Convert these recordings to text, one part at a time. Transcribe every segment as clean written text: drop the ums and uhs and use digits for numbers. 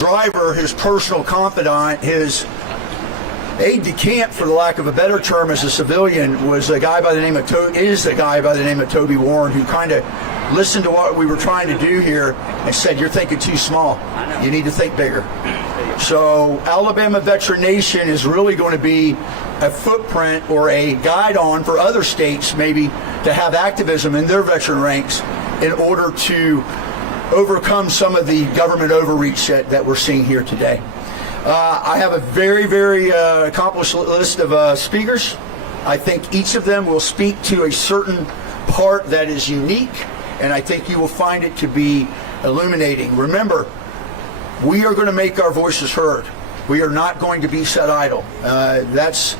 driver, his personal confidant, his aide-de-camp, for the lack of a better term, as a civilian, was a guy by the name of Toby Warren, who kind of listened to what we were trying to do here and said, "You're thinking too small. You need to think bigger." So Alabama Veteran Nation is really going to be a footprint or a guide-on for other states maybe to have activism in their veteran ranks in order to overcome some of the government overreach that we're seeing here today. I have a very, very accomplished list of speakers. I think each of them will speak to a certain part that is unique, and I think you will find it to be illuminating. Remember, we are going to make our voices heard. We are not going to be set idle. That's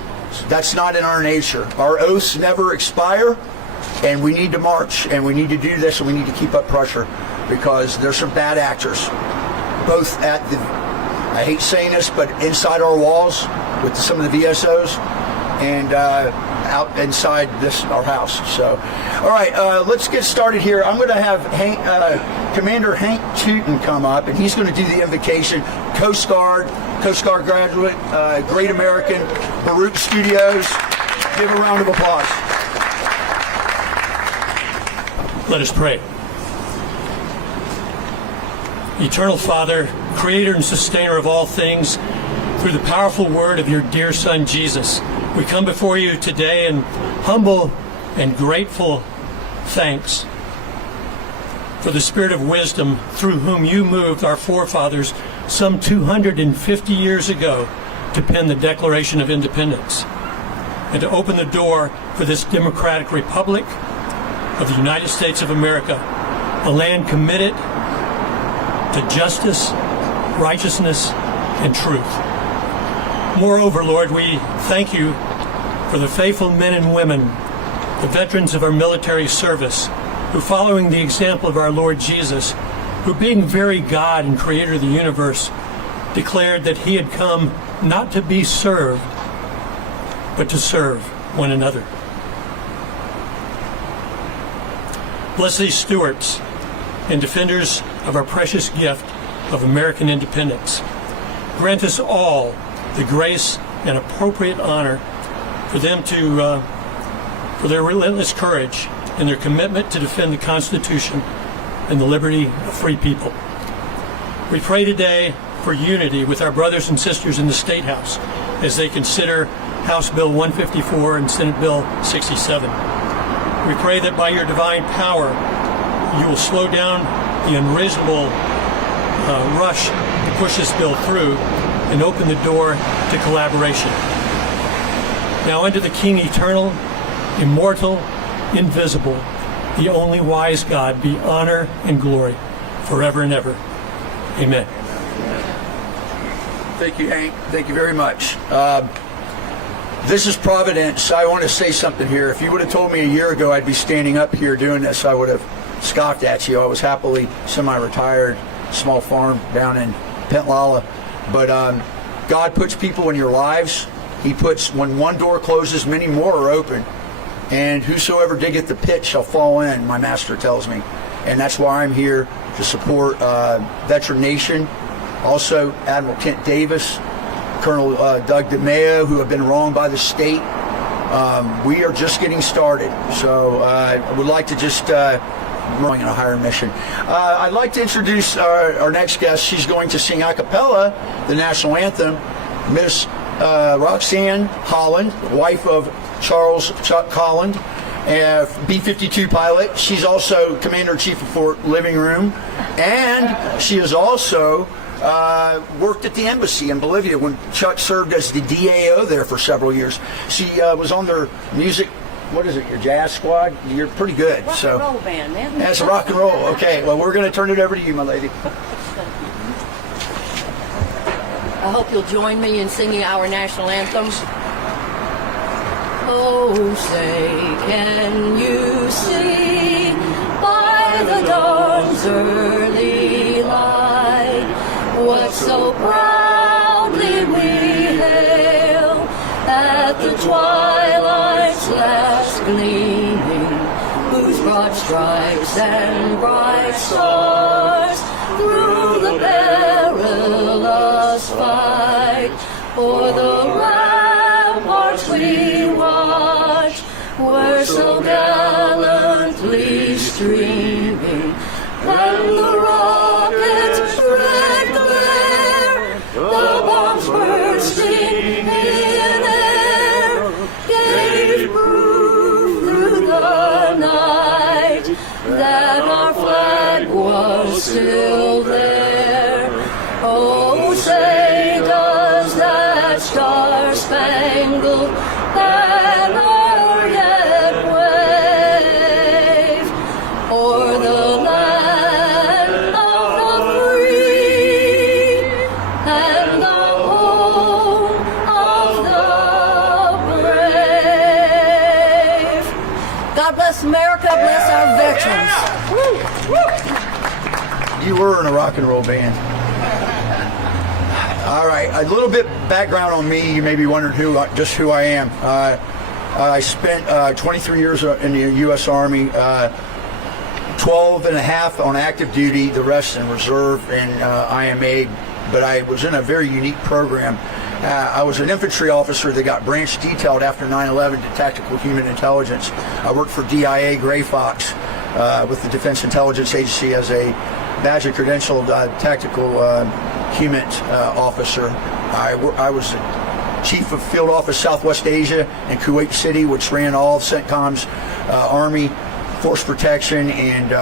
not in our nature. Our oaths never expire, and we need to march, and we need to do this, and we need to keep up pressure, because there's some bad actors, both at the, I hate saying this, but inside our walls with some of the VSOs, and out inside our house. So, all right, let's get started here. I'm going to have Commander Hank Tootin come up, and he's going to do the invocation. Coast Guard graduate, Great American, Baruch Studios. Give a round of applause. Let us pray. Eternal Father, creator and sustainer of all things, through the powerful word of your dear Son, Jesus, we come before you today in humble and grateful thanks for the spirit of wisdom through whom you moved our forefathers some 250 years ago to pen the Declaration of Independence and to open the door for this democratic republic of the United States of America, a land committed to justice, righteousness, and truth. Moreover, Lord, we thank you for the faithful men and women, the veterans of our military service, who, following the example of our Lord Jesus, who being very God and creator of the universe, declared that he had come not to be served, but to serve one another. Bless these stewards and defenders of our precious gift of American independence. Grant us all the grace and appropriate honor for them to, for their relentless courage and their commitment to defend the Constitution and the liberty of free people. We pray today for unity with our brothers and sisters in the State House as they consider House Bill 154 and Senate Bill 67. We pray that by your divine power, you will slow down the unreasonable rush to push this bill through and open the door to collaboration. Now unto the King eternal, immortal, invisible, the only wise God, be honor and glory forever and ever. Amen. Thank you, Hank. Thank you very much. This is Providence. I want to say something here. If you would have told me a year ago I'd be standing up here doing this, I would have scoffed at you. I was happily semi-retired, small farm down in Pentlala. But God puts people in your lives. He puts, when one door closes, many more are open. And whosoever diggeth the pit shall fall in, my master tells me. And that's why I'm here to support Veteran Nation. Also, Admiral Kent Davis, Colonel Doug DeMeo, who have been wronged by the state. We are just getting started. So I would like to just going on a higher mission. I'd like to introduce our next guest. She's going to sing a cappella the national anthem. Miss Roxanne Holland, wife of Charles Chuck Holland, B-52 pilot. She's also Commander-in-Chief of Fort Living Room, and she has also worked at the embassy in Bolivia when Chuck served as the DAO there for several years. She was on their music, what is it, your jazz squad? You're pretty good. Rock and roll band, man. That's rock and roll. Okay, well, we're going to turn it over to you, my lady. I hope you'll join me in singing our national anthem. Oh, say, can you see by the dawn's early light what so proudly we hail at the twilight's last gleaming, whose broad stripes and bright stars through the perilous For the ramparts we watched were so gallantly streaming, and the rockets' red glare, the bombs bursting in air, gave proof through the night that our flag was still there. Oh, say does that star-spangled banner yet wave o'er the land of the free and the home of the brave? God bless America, bless our veterans. You were in a rock and roll band. All right, a little bit background on me. You may be wondering who I am. I spent 23 years in the U.S. Army, 12 and a half on active duty, the rest in reserve and IMA. But I was in a very unique program. I was an infantry officer that got branch detailed after 9/11 to Tactical Human Intelligence. I worked for DIA Gray Fox with the Defense Intelligence Agency as a badge credentialed tactical human officer. I was Chief of Field Office Southwest Asia in Kuwait City, which ran all of CENTCOM's Army force protection and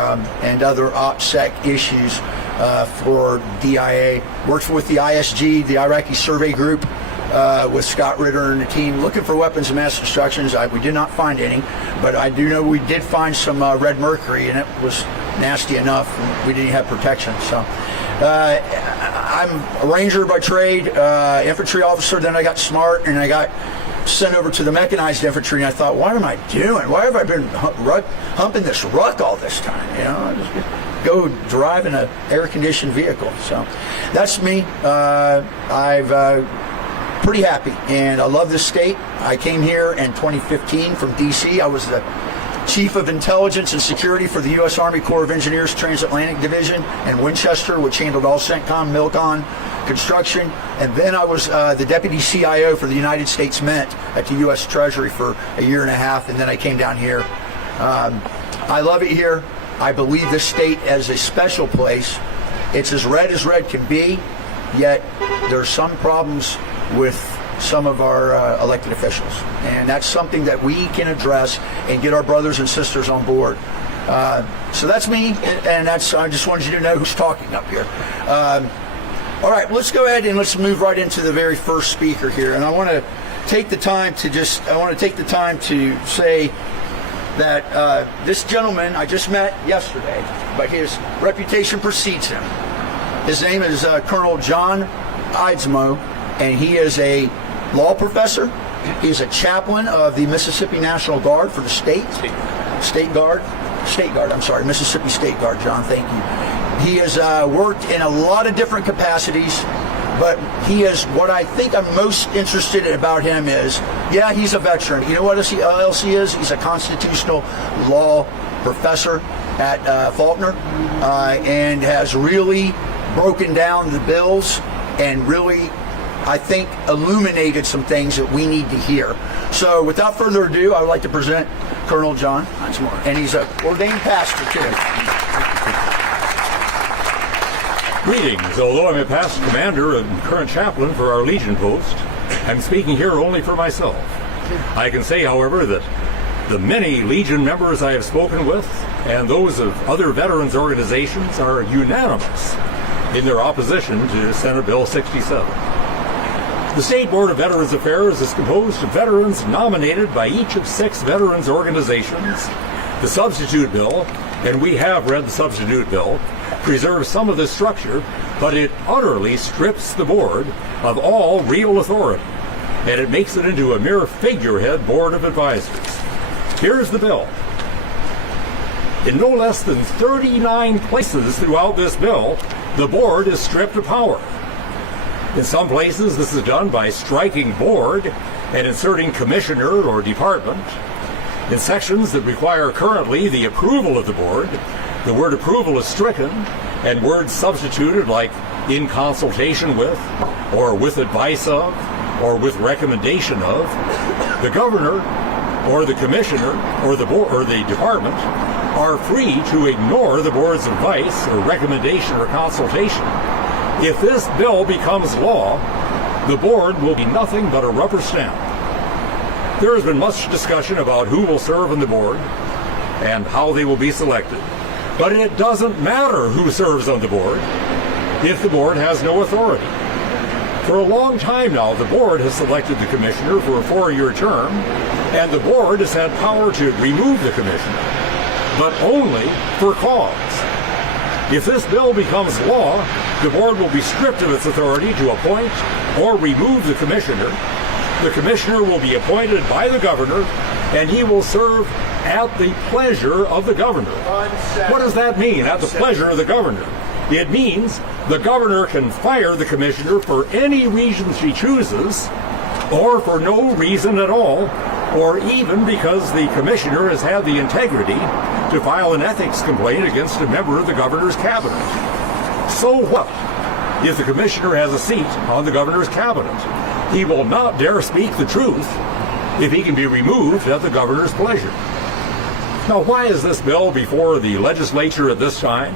other OPSEC issues for DIA. Worked with the ISG, the Iraqi Survey Group, with Scott Ritter and the team, looking for weapons of mass destruction. We did not find any, but I do know we did find some red mercury, and it was nasty enough. We didn't have protection. So I'm a ranger by trade, infantry officer. Then I got smart and I got sent over to the mechanized infantry, and I thought, what am I doing? Why have I been humping this ruck all this time? You know, I just go drive in an air-conditioned vehicle. So that's me. I've pretty happy, and I love this state. I came here in 2015 from D.C. I was the Chief of Intelligence and Security for the U.S. Army Corps of Engineers Transatlantic Division in Winchester, which handled all CENTCOM, MILCON, construction. And then I was the Deputy CIO for the United States Mint at the U.S. Treasury for a year and a half, and then I came down here. I love it here. I believe this state as a special place. It's as red can be, yet there's some problems with some of our elected officials, and that's something that we can address and get our brothers and sisters on board. So that's me, and I just wanted you to know who's talking up here. All right, let's go ahead and let's move right into the very first speaker here, and I want to take the time to say that this gentleman I just met yesterday, but his reputation precedes him. His name is Colonel John Eidsmoe, and he is a law professor. He's a chaplain of the Mississippi National Guard for the Mississippi State Guard, John, thank you. He has worked in a lot of different capacities, but he is, what I think I'm most interested about him is, yeah, he's a veteran. You know what else he is? He's a constitutional law professor at Faulkner, and has really broken down the bills and really, I think, illuminated some things that we need to hear. So without further ado, I would like to present Colonel John Eidsmoe, and he's an ordained pastor too. Greetings. Although I'm a past commander and current chaplain for our Legion post, I'm speaking here only for myself. I can say, however, that the many Legion members I have spoken with and those of other veterans organizations are unanimous in their opposition to Senate Bill 67. The State Board of Veterans Affairs is composed of veterans nominated by each of 6 veterans organizations. The substitute bill, and we have read the substitute bill, preserves some of this structure, but it utterly strips the board of all real authority, and it makes it into a mere figurehead board of advisors. Here's the bill. In no less than 39 places throughout this bill, the board is stripped of power. In some places, this is done by striking board and inserting commissioner or department. In sections that require currently the approval of the board, the word approval is stricken and words substituted like in consultation with or with advice of or with recommendation of the governor or the commissioner or the board or the department are free to ignore the board's advice or recommendation or consultation. If this bill becomes law, the board will be nothing but a rubber stamp. There has been much discussion about who will serve on the board and how they will be selected. But it doesn't matter who serves on the board if the board has no authority. For a long time now, the board has selected the commissioner for a 4-year term, and the board has had power to remove the commissioner, but only for cause. If this bill becomes law, the board will be stripped of its authority to appoint or remove the commissioner. The commissioner will be appointed by the governor, and he will serve at the pleasure of the governor. What does that mean, at the pleasure of the governor? It means the governor can fire the commissioner for any reason she chooses, or for no reason at all, or even because the commissioner has had the integrity to file an ethics complaint against a member of the governor's cabinet. So what if the commissioner has a seat on the governor's cabinet? He will not dare speak the truth if he can be removed at the governor's pleasure. Now, why is this bill before the legislature at this time?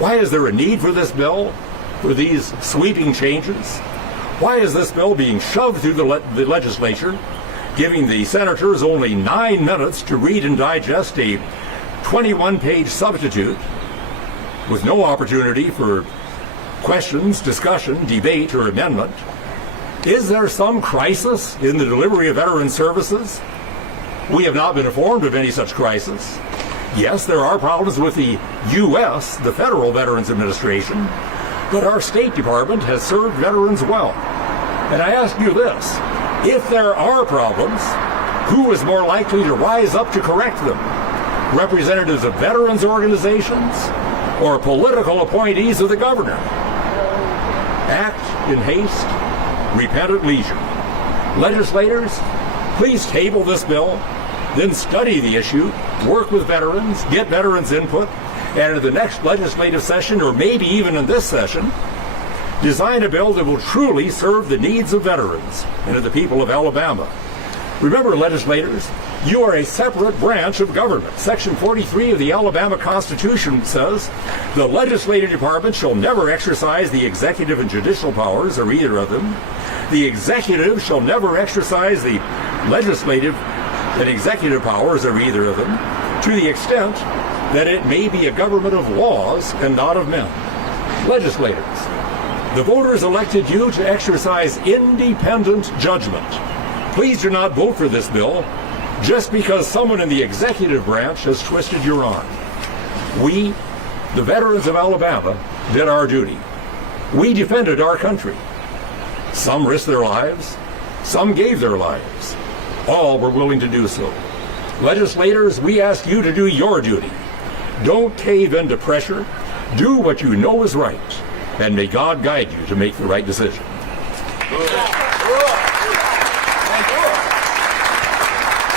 Why is there a need for this bill, for these sweeping changes? Why is this bill being shoved through the legislature, giving the senators only 9 minutes to read and digest a 21-page substitute with no opportunity for questions, discussion, debate, or amendment? Is there some crisis in the delivery of veteran services? We have not been informed of any such crisis. Yes, there are problems with the U.S., the Federal Veterans Administration, but our State Department has served veterans well. And I ask you this, if there are problems, who is more likely to rise up to correct them? Representatives of veterans organizations or political appointees of the governor? Act in haste, repent at leisure. Legislators, please table this bill, then study the issue, work with veterans, get veterans' input, and in the next legislative session, or maybe even in this session, design a bill that will truly serve the needs of veterans and of the people of Alabama. Remember, legislators, you are a separate branch of government. Section 43 of the Alabama Constitution says, the legislative department shall never exercise the executive and judicial powers, or either of them. The executive shall never exercise the legislative and executive powers, or either of them, to the extent that it may be a government of laws and not of men. Legislators, the voters elected you to exercise independent judgment. Please do not vote for this bill just because someone in the executive branch has twisted your arm. We, the veterans of Alabama, did our duty. We defended our country. Some risked their lives, some gave their lives. All were willing to do so. Legislators, we ask you to do your duty. Don't cave into pressure. Do what you know is right, and may God guide you to make the right decision.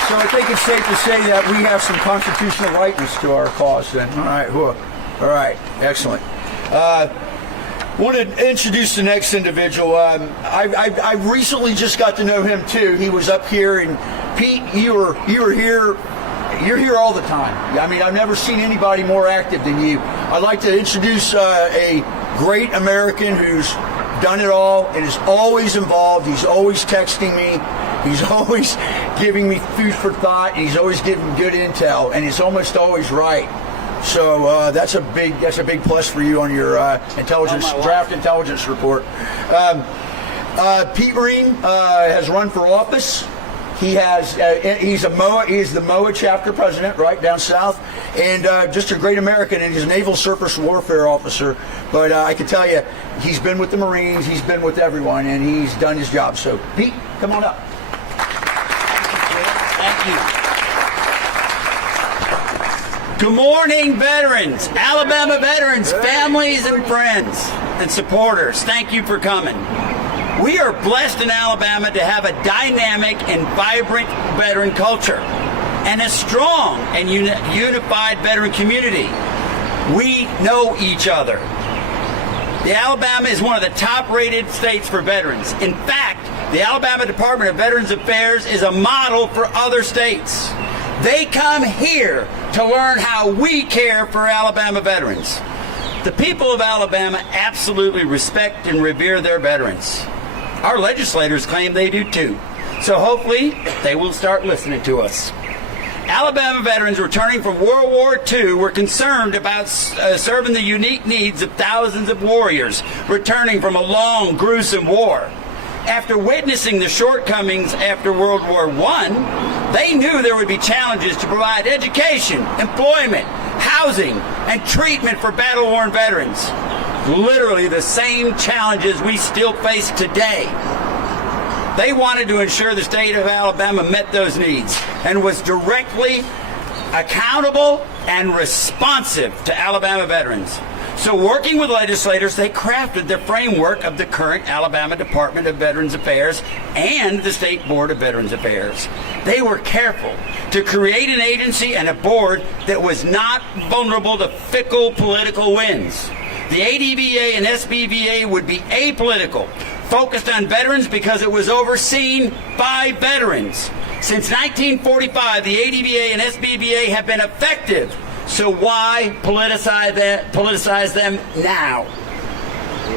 So I think it's safe to say that we have some constitutional rightness to our cause then. All right, excellent. Want to introduce the next individual. I recently just got to know him too. He was up here, and Pete, you were here. You're here all the time. I mean, I've never seen anybody more active than you. I'd like to introduce a great American who's done it all and is always involved. He's always texting me. He's always giving me food for thought. He's always giving good intel, and he's almost always right. So that's a big plus for you on your draft intelligence report. Pete Marine has run for office. He is the MOA chapter president right down south, and just a great American, and he's a naval surface warfare officer. But I can tell you, he's been with the Marines, he's been with everyone, and he's done his job. So Pete, come on up. Thank you. Good morning, veterans, Alabama veterans, families and friends and supporters. Thank you for coming. We are blessed in Alabama to have a dynamic and vibrant veteran culture and a strong and unified veteran community. We know each other. Alabama is one of the top-rated states for veterans. In fact, the Alabama Department of Veterans Affairs is a model for other states. They come here to learn how we care for Alabama veterans. The people of Alabama absolutely respect and revere their veterans. Our legislators claim they do too. So hopefully they will start listening to us. Alabama veterans returning from World War II were concerned about serving the unique needs of thousands of warriors returning from a long, gruesome war. After witnessing the shortcomings after World War I, they knew there would be challenges to provide education, employment, housing, and treatment for battle-worn veterans. Literally the same challenges we still face today. They wanted to ensure the state of Alabama met those needs and was directly accountable and responsive to Alabama veterans. So working with legislators, they crafted the framework of the current Alabama Department of Veterans Affairs and the State Board of Veterans Affairs. They were careful to create an agency and a board that was not vulnerable to fickle political winds. The ADVA and SBVA would be apolitical, focused on veterans because it was overseen by veterans. Since 1945, the ADVA and SBVA have been effective. So why politicize them now?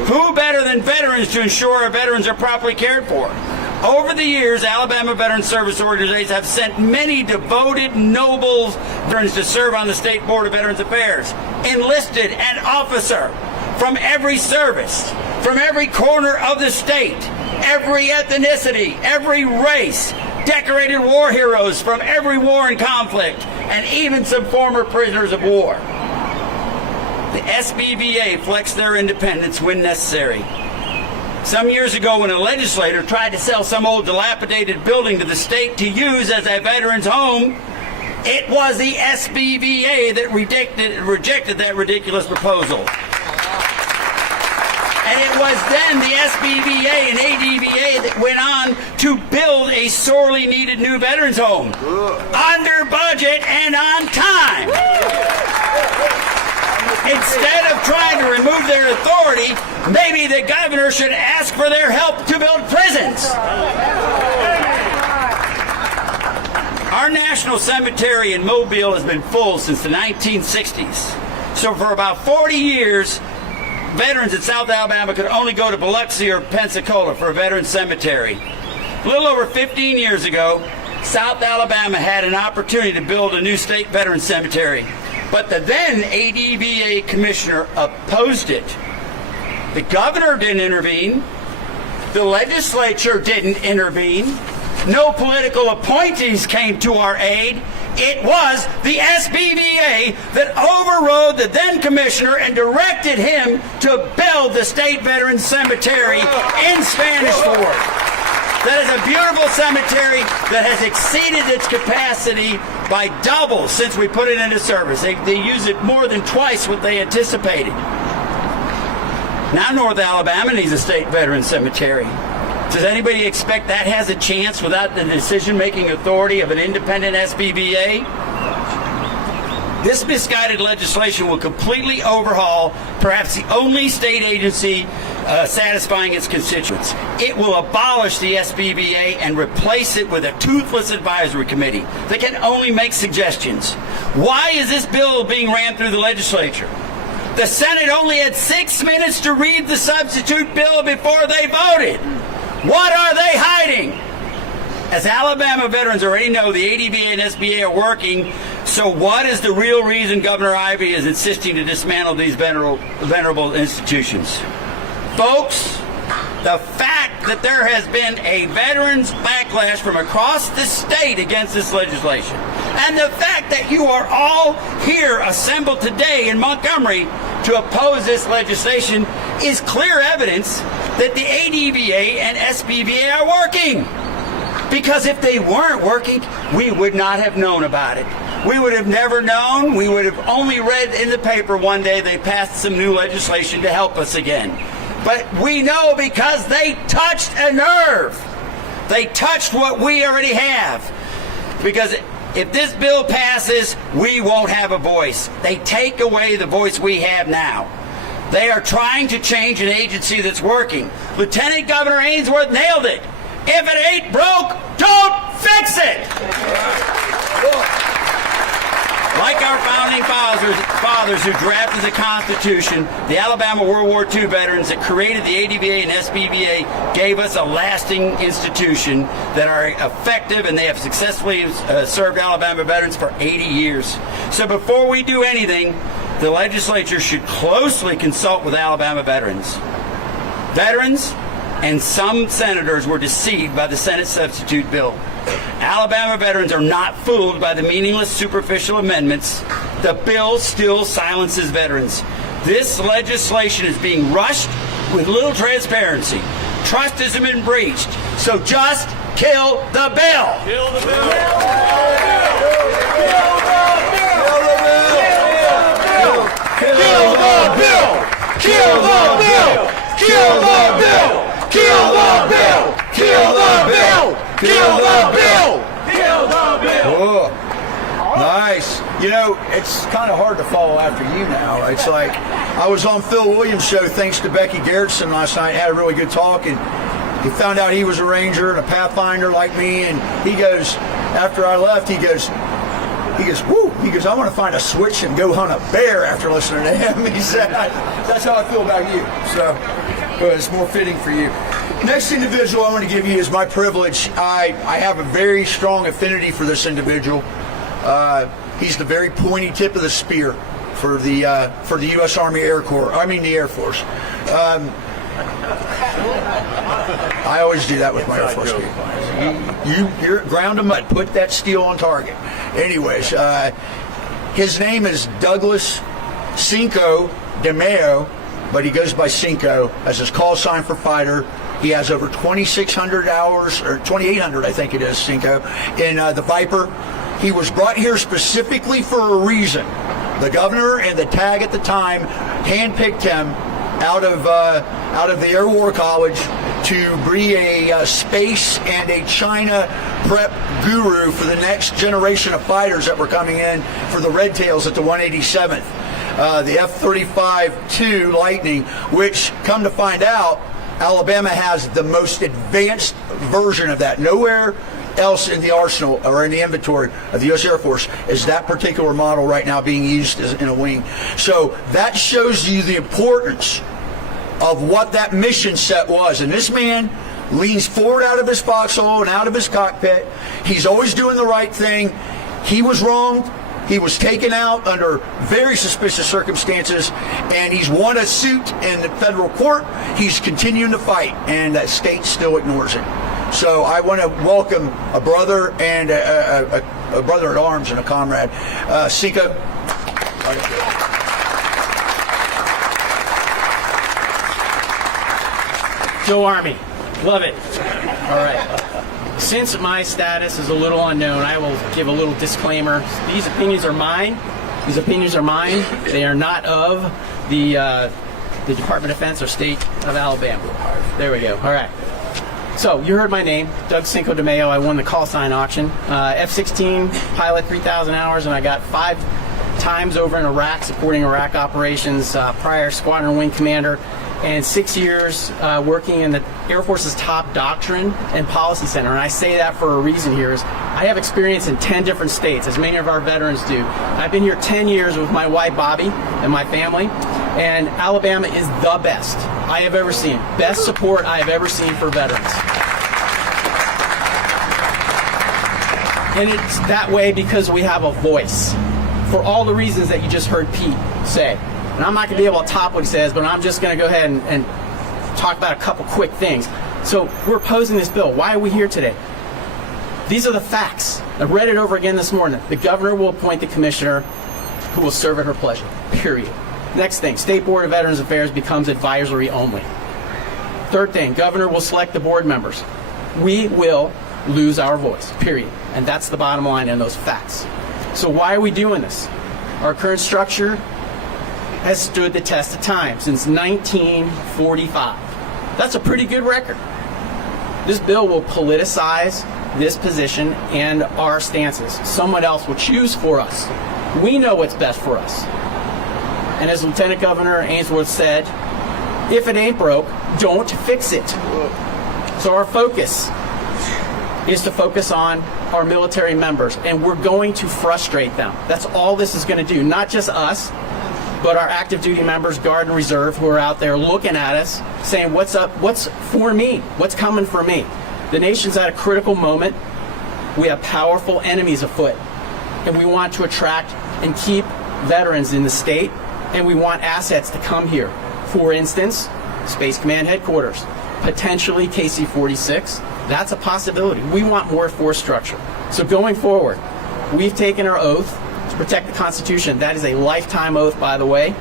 Who better than veterans to ensure our veterans are properly cared for? Over the years, Alabama Veteran Service Organizations have sent many devoted, noble veterans to serve on the State Board of Veterans Affairs, enlisted an officer from every service, from every corner of the state, every ethnicity, every race, decorated war heroes from every war and conflict, and even some former prisoners of war. The SBVA flexed their independence when necessary. Some years ago, when a legislator tried to sell some old dilapidated building to the state to use as a veteran's home, it was the SBVA that rejected that ridiculous proposal. And it was then the SBVA and ADVA that went on to build a sorely needed new veterans home. Under budget and on time. Instead of trying to remove their authority, maybe the governor should ask for their help to build prisons. Our national cemetery in Mobile has been full since the 1960s. So for about 40 years, veterans in South Alabama could only go to Biloxi or Pensacola for a veteran cemetery. A little over 15 years ago, South Alabama had an opportunity to build a new state veteran cemetery, but the then ADVA commissioner opposed it. The governor didn't intervene. The legislature didn't intervene. No political appointees came to our aid. It was the SBVA that overrode the then commissioner and directed him to build the State Veterans Cemetery in Spanish Fort. That is a beautiful cemetery that has exceeded its capacity by double since we put it into service. They use it more than twice what they anticipated. Now North Alabama needs a State Veterans Cemetery. Does anybody expect that has a chance without the decision-making authority of an independent SBVA? This misguided legislation will completely overhaul perhaps the only state agency satisfying its constituents. It will abolish the SBVA and replace it with a toothless advisory committee that can only make suggestions. Why is this bill being ran through the legislature? The Senate only had 6 minutes to read the substitute bill before they voted. What are they hiding? As Alabama veterans already know, the ADVA and SBA are working. So what is the real reason Governor Ivey is insisting to dismantle these venerable institutions? Folks, the fact that there has been a veterans backlash from across the state against this legislation, and the fact that you are all here assembled today in Montgomery to oppose this legislation is clear evidence that the ADVA and SBVA are working. Because if they weren't working, we would not have known about it. We would have never known. We would have only read in the paper one day they passed some new legislation to help us again. But we know because they touched a nerve. They touched what we already have. Because if this bill passes, we won't have a voice. They take away the voice we have now. They are trying to change an agency that's working. Lieutenant Governor Ainsworth nailed it. If it ain't broke, don't fix it. Like our founding fathers who drafted the Constitution, the Alabama World War II veterans that created the ADVA and SBVA gave us a lasting institution that are effective, and they have successfully served Alabama veterans for 80 years. So before we do anything, the legislature should closely consult with Alabama veterans. Veterans and some senators were deceived by the Senate substitute bill. Alabama veterans are not fooled by the meaningless, superficial amendments. The bill still silences veterans. This legislation is being rushed with little transparency. Trust has been breached. So just kill the bill. Kill the bill. Kill the bill. Kill the bill. Kill the bill. Kill the bill. Kill the bill. Kill the bill. Kill the bill. Oh, nice. You know, it's kind of hard to follow after you now. It's like I was on Phil Williams' show thanks to Becky Garrettson last night. Had a really good talk, and he found out he was a ranger and a pathfinder like me. And he goes, after I left, he goes, whoo. He goes, I want to find a switch and go hunt a bear after listening to him. He said, that's how I feel about you. So it's more fitting for you. Next individual I want to give you is my privilege. I have a very strong affinity for this individual. He's the very pointy tip of the spear for the U.S. Army Air Corps. I mean the Air Force. I always do that with my Air Force people. You're ground to mud. Put that steel on target. Anyways, his name is Douglas Cinco de Mayo, but he goes by Cinco as his call sign for fighter. He has over 2,600 hours, or 2,800, I think it is, Cinco, in the Viper. He was brought here specifically for a reason. The governor and the TAG at the time handpicked him out of the Air War College to be a space and a China prep guru for the next generation of fighters that were coming in for the Red Tails at the 187th. The F-35-2 Lightning, which, come to find out, Alabama has the most advanced version of that. Nowhere else in the arsenal or in the inventory of the U.S. Air Force is that particular model right now being used in a wing. So that shows you the importance of what that mission set was. And this man leans forward out of his foxhole and out of his cockpit. He's always doing the right thing. He was wronged. He was taken out under very suspicious circumstances, and he's won a suit in the federal court. He's continuing to fight, and that state still ignores him. So I want to welcome a brother and a brother at arms and a comrade, Cinco. Go Army. Love it. All right. Since my status is a little unknown, I will give a little disclaimer. These opinions are mine. These opinions are mine. They are not of the Department of Defense or State of Alabama. There we go. All right. So you heard my name, Doug Cinco de Mayo. I won the call sign auction. F-16 pilot, 3,000 hours, and I got 5 times over in Iraq, supporting Iraq operations, prior squadron wing commander, and 6 years working in the Air Force's top doctrine and policy center. And I say that for a reason here is I have experience in 10 different states, as many of our veterans do. I've been here 10 years with my wife, Bobby, and my family, and Alabama is the best I have ever seen. Best support I have ever seen for veterans. And it's that way because we have a voice for all the reasons that you just heard Pete say. And I'm not going to be able to top what he says, but I'm just going to go ahead and talk about a couple quick things. So we're opposing this bill. Why are we here today? These are the facts. I read it over again this morning. The governor will appoint the commissioner who will serve at her pleasure, period. Next thing, State Board of Veterans Affairs becomes advisory only. Third thing, governor will select the board members. We will lose our voice, period. And that's the bottom line in those facts. So why are we doing this? Our current structure has stood the test of time since 1945. That's a pretty good record. This bill will politicize this position and our stances. Someone else will choose for us. We know what's best for us. And as Lieutenant Governor Ainsworth said, if it ain't broke, don't fix it. So our focus is to focus on our military members, and we're going to frustrate them. That's all this is going to do. Not just us, but our active duty members, Guard and Reserve, who are out there looking at us, saying, what's up, what's for me, what's coming for me? The nation's at a critical moment. We have powerful enemies afoot, and we want to attract and keep veterans in the state, and we want assets to come here. For instance, Space Command Headquarters, potentially KC-46. That's a possibility. We want more force structure. So going forward, we've taken our oath to protect the Constitution. That is a lifetime oath, by the way.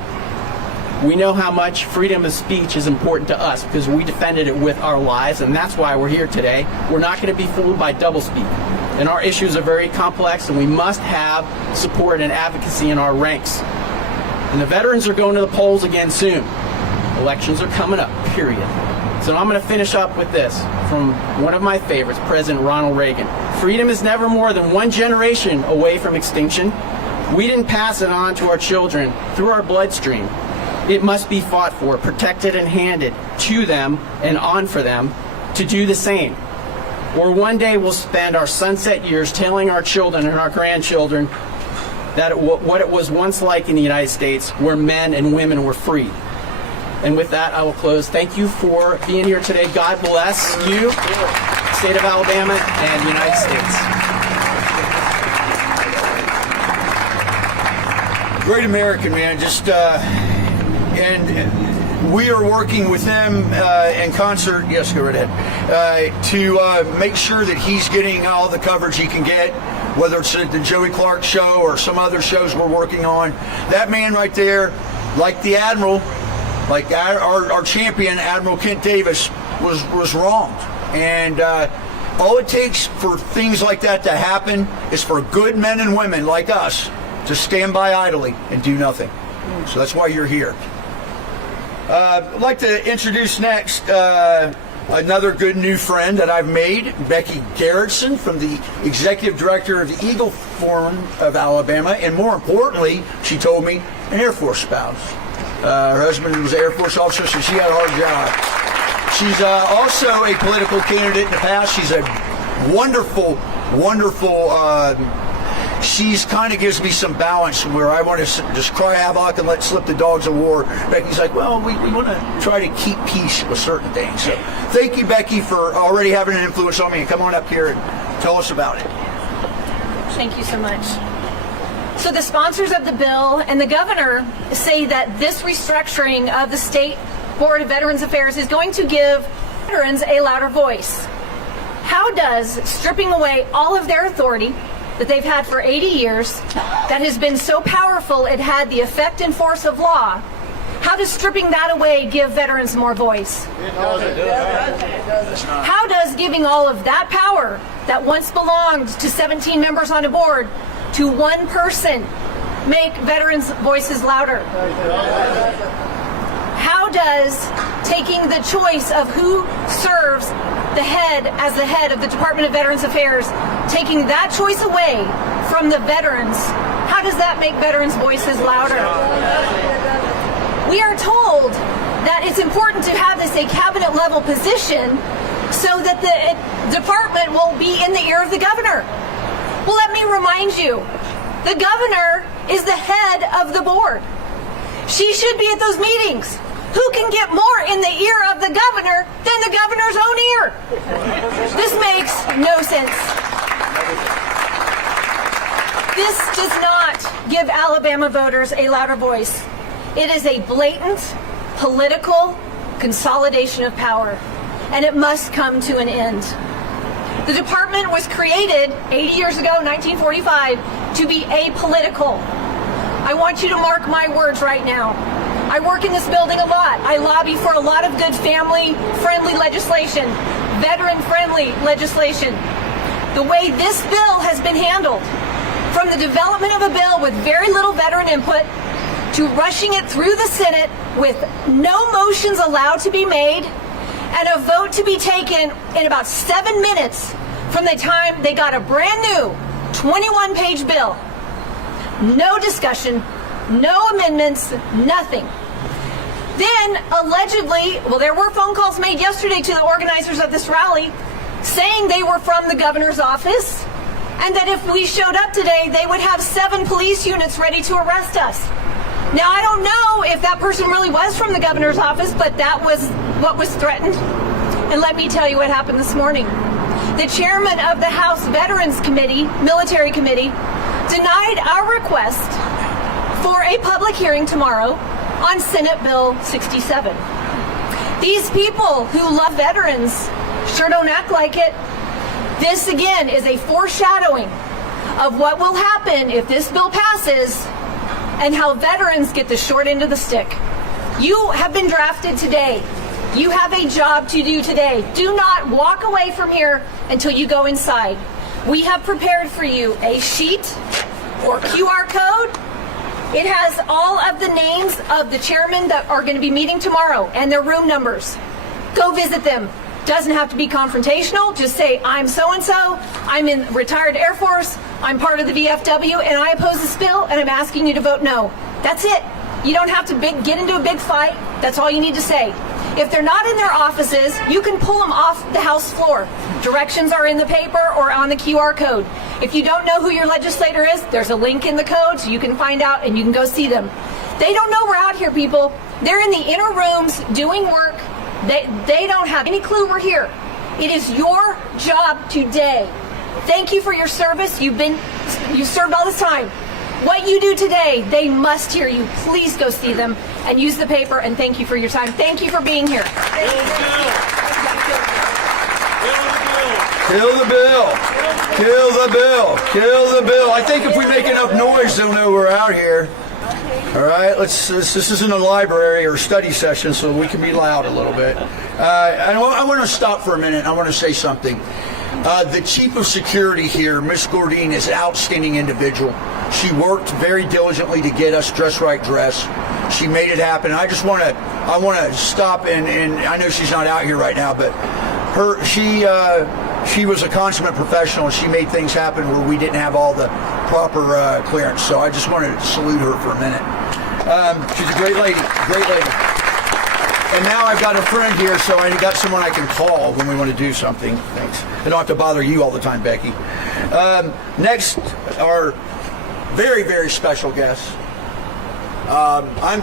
We know how much freedom of speech is important to us because we defended it with our lives, and that's why we're here today. We're not going to be fooled by doublespeak. And our issues are very complex, and we must have support and advocacy in our ranks. And the veterans are going to the polls again soon. Elections are coming up, period. So I'm going to finish up with this from one of my favorites, President Ronald Reagan. Freedom is never more than one generation away from extinction. We didn't pass it on to our children through our bloodstream. It must be fought for, protected, and handed to them and on for them to do the same. Or one day we'll spend our sunset years telling our children and our grandchildren that what it was once like in the United States, where men and women were free. And with that, I will close. Thank you for being here today. God bless you, state of Alabama, and the United States. Great American, man. Just and we are working with them in concert. Yes, go right ahead. To make sure that he's getting all the coverage he can get, whether it's at the Joey Clark show or some other shows we're working on. That man right there, like the Admiral, like our champion, Admiral Kent Davis, was wronged. And all it takes for things like that to happen is for good men and women like us to stand by idly and do nothing. So that's why you're here. I'd like to introduce next another good new friend that I've made, Becky Garrettson, from the Executive Director of the Eagle Forum of Alabama, and more importantly, she told me, an Air Force spouse. Her husband was an Air Force officer, so she had a hard job. She's also a political candidate in the past. She's a wonderful, she's kind of gives me some balance where I want to just cry havoc and let slip the dogs of war. Becky's like, well, we want to try to keep peace with certain things. So thank you, Becky, for already having an influence on me. And come on up here and tell us about it. Thank you so much. So the sponsors of the bill and the governor say that this restructuring of the State Board of Veterans Affairs is going to give veterans a louder voice. How does stripping away all of their authority that they've had for 80 years, that has been so powerful it had the effect and force of law, how does stripping that away give veterans more voice? How does giving all of that power that once belonged to 17 members on a board to one person make veterans' voices louder? How does taking the choice of who serves the head as the head of the Department of Veterans Affairs, taking that choice away from the veterans, how does that make veterans' voices louder? We are told that it's important to have this a cabinet level position so that the department will be in the ear of the governor. Well, let me remind you, the governor is the head of the board. She should be at those meetings. Who can get more in the ear of the governor than the governor's own ear? This makes no sense. This does not give Alabama voters a louder voice. It is a blatant political consolidation of power, and it must come to an end. The department was created 80 years ago, 1945, to be apolitical. I want you to mark my words right now. I work in this building a lot. I lobby for a lot of good family-friendly legislation, veteran-friendly legislation. The way this bill has been handled, from the development of a bill with very little veteran input to rushing it through the Senate with no motions allowed to be made and a vote to be taken in about 7 minutes from the time they got a brand new 21-page bill. No discussion, no amendments, nothing. Then, allegedly, well, there were phone calls made yesterday to the organizers of this rally saying they were from the governor's office, and that if we showed up today, they would have 7 police units ready to arrest us. Now, I don't know if that person really was from the governor's office, but that was what was threatened. And let me tell you what happened this morning. The chairman of the House Veterans Committee, Military Committee, denied our request for a public hearing tomorrow on Senate Bill 67. These people who love veterans sure don't act like it. This, again, is a foreshadowing of what will happen if this bill passes and how veterans get the short end of the stick. You have been drafted today. You have a job to do today. Do not walk away from here until you go inside. We have prepared for you a sheet or QR code. It has all of the names of the chairmen that are going to be meeting tomorrow and their room numbers. Go visit them. Doesn't have to be confrontational. Just say, I'm so-and-so, I'm in retired Air Force, I'm part of the VFW, and I oppose this bill, and I'm asking you to vote no. That's it. You don't have to get into a big fight. That's all you need to say. If they're not in their offices, you can pull them off the House floor. Directions are in the paper or on the QR code. If you don't know who your legislator is, there's a link in the code so you can find out and you can go see them. They don't know we're out here, people. They're in the inner rooms doing work. They don't have any clue we're here. It is your job today. Thank you for your service. You served all this time. What you do today, they must hear you. Please go see them and use the paper, and thank you for your time. Thank you for being here. Kill the bill. Kill the bill. Kill the bill. I think if we make enough noise, they'll know we're out here. All right, this isn't a library or study session, so we can be loud a little bit. I want to stop for a minute. I want to say something. The chief of security here, Miss Gordine, is an outstanding individual. She worked very diligently to get us dress right dress. She made it happen. I want to stop and I know she's not out here right now, but she was a consummate professional, and she made things happen where we didn't have all the proper clearance. So I just wanted to salute her for a minute. She's a great lady, great lady. And now I've got a friend here, so I got someone I can call when we want to do something. Thanks. I don't have to bother you all the time, Becky. Next, our very, very special guest. I'm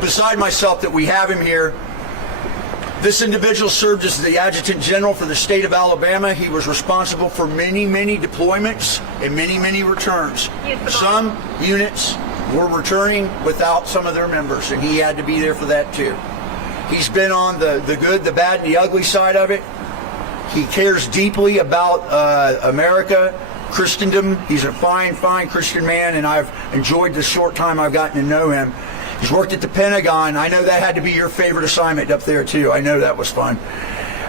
beside myself that we have him here. This individual served as the Adjutant General for the state of Alabama. He was responsible for many, many deployments and many, many returns. Some units were returning without some of their members, and he had to be there for that too. He's been on the good, the bad, and the ugly side of it. He cares deeply about America, Christendom. He's a fine, fine Christian man, and I've enjoyed the short time I've gotten to know him. He's worked at the Pentagon. I know that had to be your favorite assignment up there too. I know that was fun.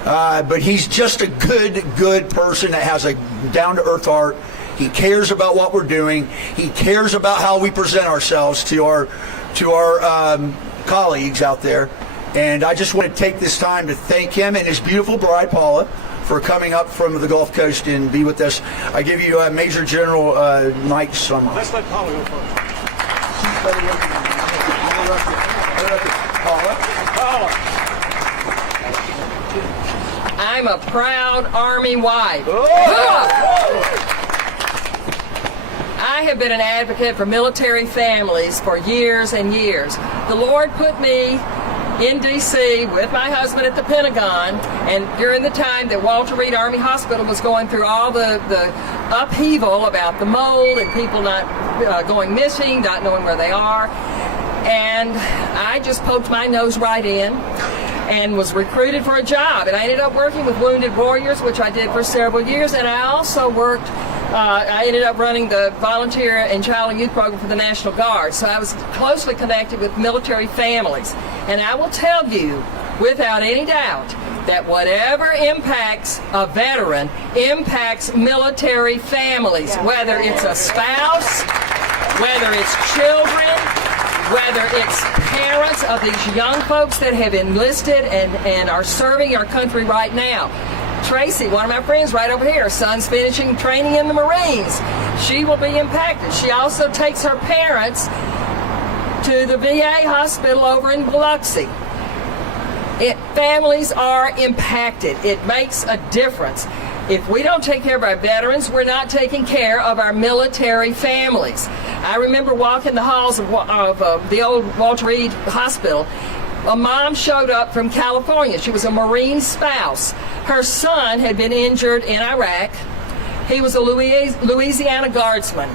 But he's just a good person that has a down-to-earth heart. He cares about what we're doing. He cares about how we present ourselves to our colleagues out there. And I just want to take this time to thank him and his beautiful bride, Paula, for coming up from the Gulf Coast and be with us. I give you Major General Knight Summer. Let's let Paula go first. Paula. I'm a proud Army wife. I have been an advocate for military families for years and years. The Lord put me in D.C. with my husband at the Pentagon, and during the time that Walter Reed Army Hospital was going through all the upheaval about the mold and people not going missing, not knowing where they are, and I just poked my nose right in and was recruited for a job, and I ended up working with Wounded Warriors, which I did for several years, and I also worked I ended up running the volunteer and child and youth program for the National Guard, so I was closely connected with military families. And I will tell you, without any doubt, that whatever impacts a veteran impacts military families, whether it's a spouse, whether it's children, whether it's parents of these young folks that have enlisted and are serving our country right now. Tracy, one of my friends right over here, son's finishing training in the Marines. She will be impacted. She also takes her parents to the VA hospital over in Biloxi. Families are impacted. It makes a difference. If we don't take care of our veterans, we're not taking care of our military families. I remember walking the halls of the old Walter Reed Hospital. A mom showed up from California. She was a Marine spouse. Her son had been injured in Iraq. He was a Louisiana Guardsman.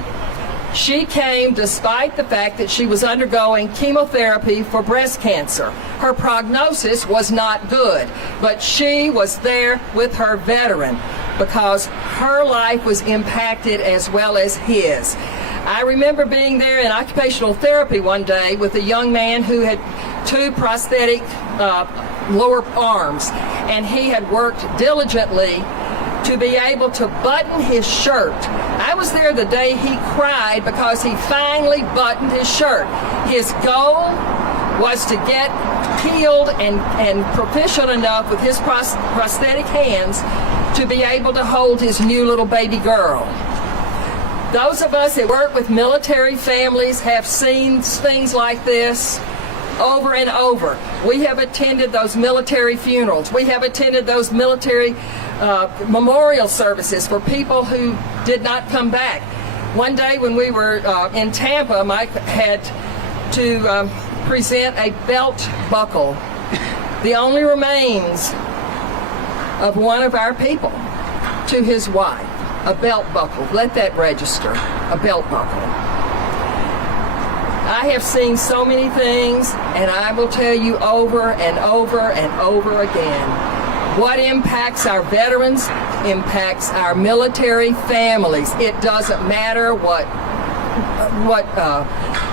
She came despite the fact that she was undergoing chemotherapy for breast cancer. Her prognosis was not good, but she was there with her veteran because her life was impacted as well as his. I remember being there in occupational therapy one day with a young man who had 2 prosthetic lower arms, and he had worked diligently to be able to button his shirt. I was there the day he cried because he finally buttoned his shirt. His goal was to get healed and proficient enough with his prosthetic hands to be able to hold his new little baby girl. Those of us that work with military families have seen things like this over and over. We have attended those military funerals. We have attended those military memorial services for people who did not come back. One day when we were in Tampa, Mike had to present a belt buckle, the only remains of one of our people, to his wife. A belt buckle. Let that register. A belt buckle. I have seen so many things, and I will tell you over and over and over again, what impacts our veterans impacts our military families. It doesn't matter what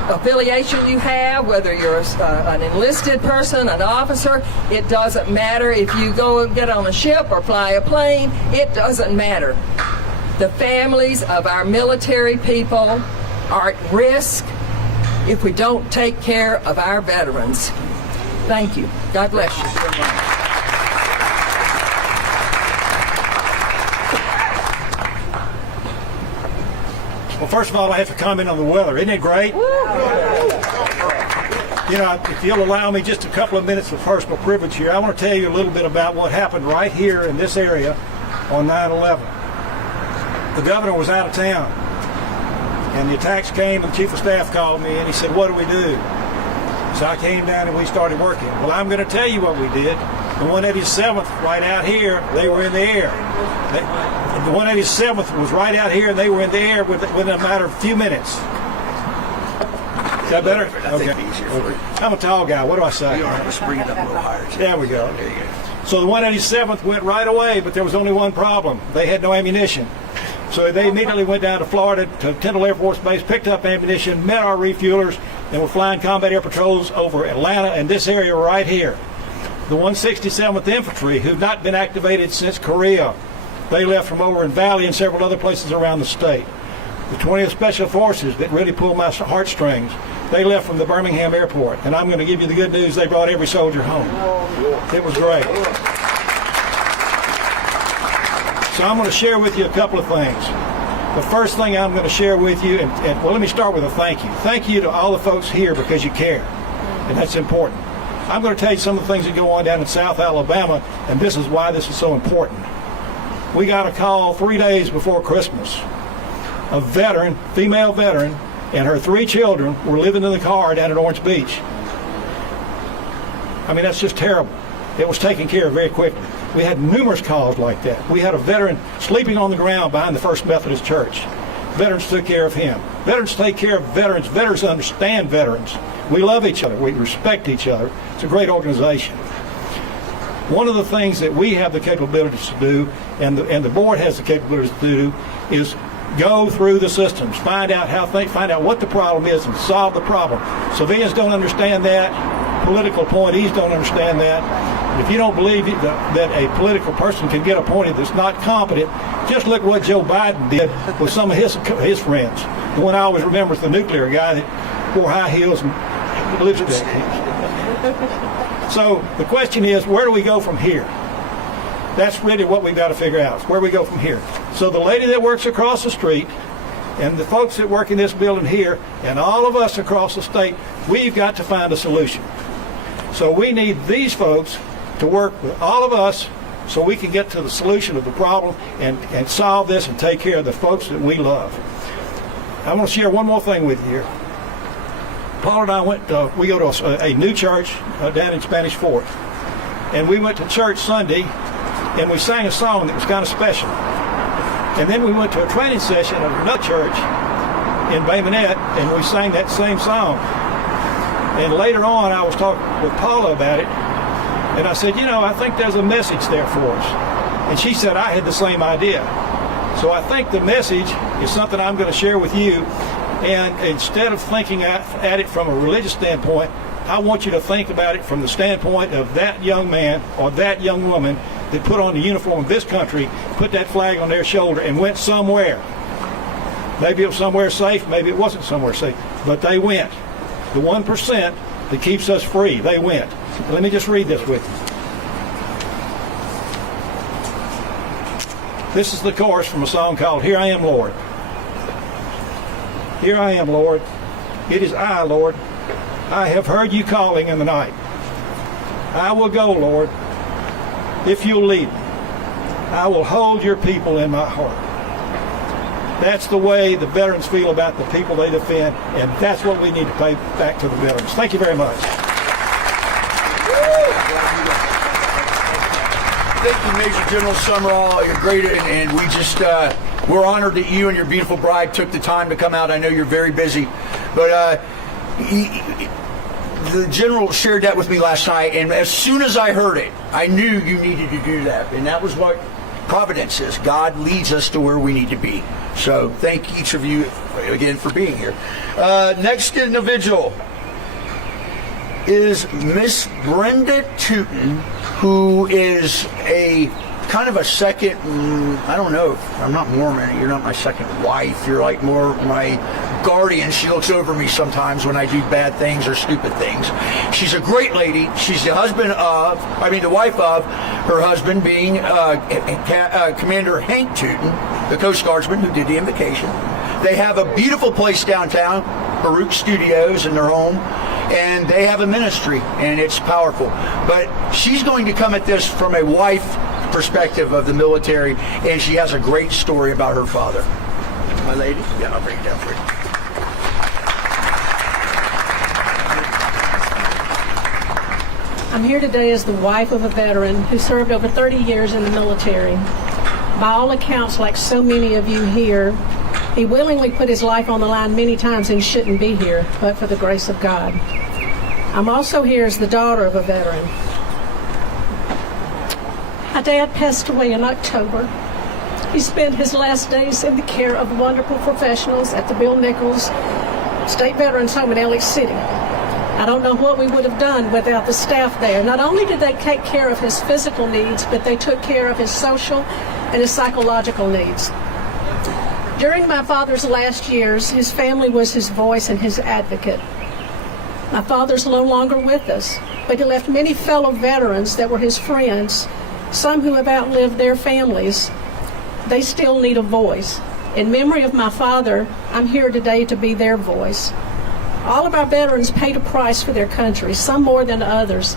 affiliation you have, whether you're an enlisted person, an officer. It doesn't matter if you go and get on a ship or fly a plane. It doesn't matter. The families of our military people are at risk if we don't take care of our veterans. Thank you. God bless you. Well, first of all, I have to comment on the weather. Isn't it great? You know, if you'll allow me just a couple of minutes of personal privilege here, I want to tell you a little bit about what happened right here in this area on 9/11. The governor was out of town, and the attacks came, and the chief of staff called me, and he said, "What do we do?" So I came down, and we started working. Well, I'm going to tell you what we did. The 187th, right out here, they were in the air. The 187th was right out here, and they were in the air within a matter of a few minutes. Is that better? Okay. I'm a tall guy. What do I say? Let's bring it up a little higher. There we go. So the 187th went right away, but there was only one problem. They had no ammunition. So they immediately went down to Florida, to Tyndall Air Force Base, picked up ammunition, met our refuelers, and were flying combat air patrols over Atlanta and this area right here. The 167th Infantry, who've not been activated since Korea, they left from over in Valley and several other places around the state. The 20th Special Forces that really pulled my heartstrings, they left from the Birmingham airport. And I'm going to give you the good news, they brought every soldier home. It was great. So I'm going to share with you a couple of things. The first thing I'm going to share with you, well, let me start with a thank you. Thank you to all the folks here because you care, and that's important. I'm going to tell you some of the things that go on down in South Alabama, and this is why this is so important. We got a call 3 days before Christmas. A veteran, female veteran, and her 3 children were living in the car down at Orange Beach. I mean, that's just terrible. It was taken care of very quickly. We had numerous calls like that. We had a veteran sleeping on the ground behind the First Methodist Church. Veterans took care of him. Veterans take care of veterans. Veterans understand veterans. We love each other. We respect each other. It's a great organization. One of the things that we have the capabilities to do, and the board has the capabilities to do, is go through the systems, find out what the problem is, and solve the problem. Civilians don't understand that. Political appointees don't understand that. If you don't believe that a political person can get appointed that's not competent, just look at what Joe Biden did with some of his friends. The one I always remember is the nuclear guy that wore high heels and lipstick. So the question is, where do we go from here? That's really what we've got to figure out, where we go from here. So the lady that works across the street, and the folks that work in this building here, and all of us across the state, we've got to find a solution. So we need these folks to work with all of us so we can get to the solution of the problem and solve this and take care of the folks that we love. I want to share one more thing with you here. Paul and I we go to a new church down in Spanish Fort. And we went to church Sunday and we sang a song that was kind of special. And then we went to a training session at another church in Bay Minette and we sang that same song. And later on I was talking with Paula about it and I said, I think there's a message there for us. And she said, I had the same idea. So I think the message is something I'm going to share with you. And instead of thinking at it from a religious standpoint, I want you to think about it from the standpoint of that young man or that young woman that put on the uniform of this country, put that flag on their shoulder and went somewhere. Maybe it was somewhere safe, maybe it wasn't somewhere safe, but they went. The 1% that keeps us free, they went. Let me just read this with you. This is the chorus from a song called Here I Am, Lord. Here I am, Lord. It is I, Lord. I have heard you calling in the night. I will go, Lord, if you'll lead me. I will hold your people in my heart. That's the way the veterans feel about the people they defend, and that's what we need to pay back to the veterans. Thank you very much. Thank you, Major General Summerall. You're great, and we just we're honored that you and your beautiful bride took the time to come out. I know you're very busy, but the general shared that with me last night, and as soon as I heard it, I knew you needed to do that, and that was what providence is. God leads us to where we need to be. So thank each of you again for being here. Next individual is Miss Brenda Tootin, who is a kind of a second, I don't know, I'm not Mormon, you're not my second wife, you're like more my guardian. She looks over me sometimes when I do bad things or stupid things. She's a great lady. She's the wife of her husband being Commander Hank Tootin, the Coast Guardsman who did the Invocation. They have a beautiful place downtown, Baruch Studios in their home, and they have a ministry, and it's powerful. But she's going to come at this from a wife perspective of the military, and she has a great story about her father. My lady? Yeah, I'll bring it down for you. I'm here today as the wife of a veteran who served over 30 years in the military. By all accounts, like so many of you here, he willingly put his life on the line many times and shouldn't be here, but for the grace of God. I'm also here as the daughter of a veteran. My dad passed away in October. He spent his last days in the care of wonderful professionals at the Bill Nichols State Veterans Home in Alex City. I don't know what we would have done without the staff there. Not only did they take care of his physical needs, but they took care of his social and his psychological needs. During my father's last years, his family was his voice and his advocate. My father's no longer with us, but he left many fellow veterans that were his friends, some who have outlived their families. They still need a voice. In memory of my father, I'm here today to be their voice. All of our veterans paid a price for their country, some more than others.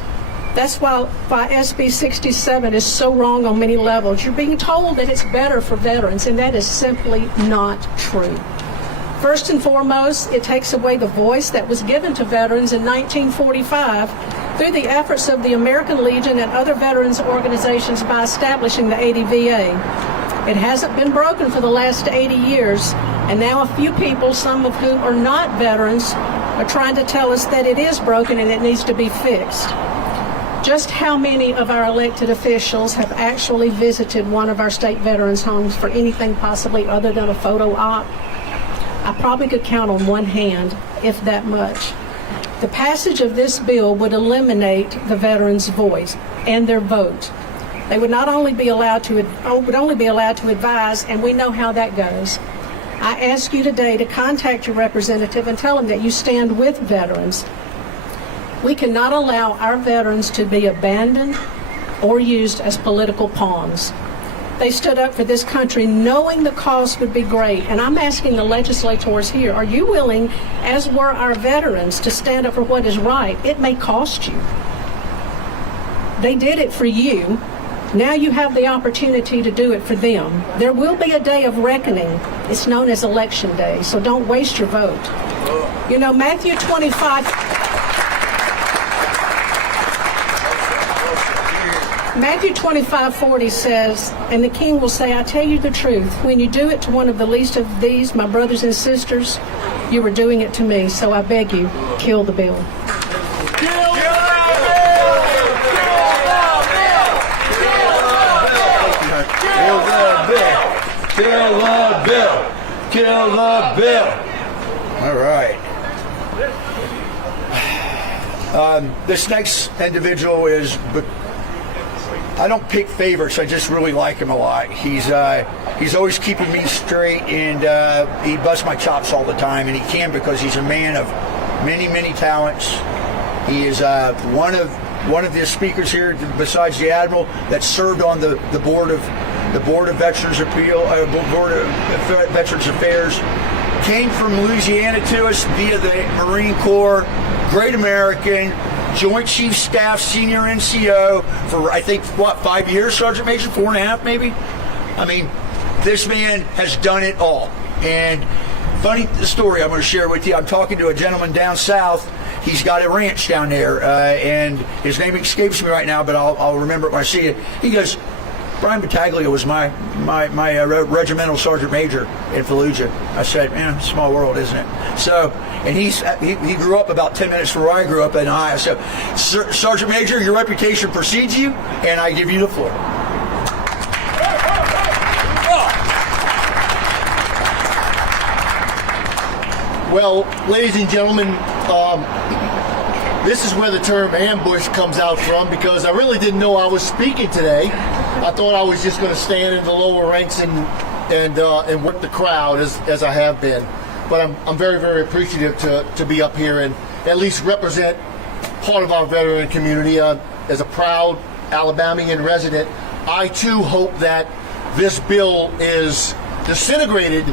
That's why SB 67 is so wrong on many levels. You're being told that it's better for veterans, and that is simply not true. First and foremost, it takes away the voice that was given to veterans in 1945 through the efforts of the American Legion and other veterans organizations by establishing the ADVA. It hasn't been broken for the last 80 years, and now a few people, some of whom are not veterans, are trying to tell us that it is broken and it needs to be fixed. Just how many of our elected officials have actually visited one of our state veterans' homes for anything possibly other than a photo op? I probably could count on one hand, if that much. The passage of this bill would eliminate the veterans' voice and their vote. They would not only be allowed to advise, and we know how that goes. I ask you today to contact your representative and tell them that you stand with veterans. We cannot allow our veterans to be abandoned or used as political pawns. They stood up for this country knowing the cost would be great, and I'm asking the legislators here, are you willing, as were our veterans, to stand up for what is right? It may cost you. They did it for you. Now you have the opportunity to do it for them. There will be a day of reckoning. It's known as Election Day, so don't waste your vote. You know, Matthew 25:40 says, and the king will say, I tell you the truth, when you do it to one of the least of these, my brothers and sisters, you are doing it to me. So I beg you, kill the bill. Kill the bill. Kill the bill. All right. This next individual is, I don't pick favorites. I just really like him a lot. He's always keeping me straight, and he busts my chops all the time, and he can because he's a man of many, many talents. He is one of the speakers here, besides the Admiral, that served on the board of Veterans Board of Veterans Affairs. Came from Louisiana to us via the Marine Corps. Great American. Joint Chief Staff, Senior NCO for, I think, 5 years, Sergeant Major? 4.5, maybe? I mean, this man has done it all. And funny story I'm going to share with you. I'm talking to a gentleman down south. He's got a ranch down there, and his name escapes me right now, but I'll remember it when I see it. He goes, Brian Battaglia was my regimental sergeant major in Fallujah. I said, man, small world, isn't it? So, and he grew up about 10 minutes from where I grew up in Ohio. So, Sergeant Major, your reputation precedes you, and I give you the floor. Well, ladies and gentlemen, this is where the term ambush comes out from, because I really didn't know I was speaking today. I thought I was just going to stand in the lower ranks and work the crowd as I have been. But I'm very, very appreciative to be up here and at least represent part of our veteran community. As a proud Alabamian resident, I too hope that this bill is disintegrated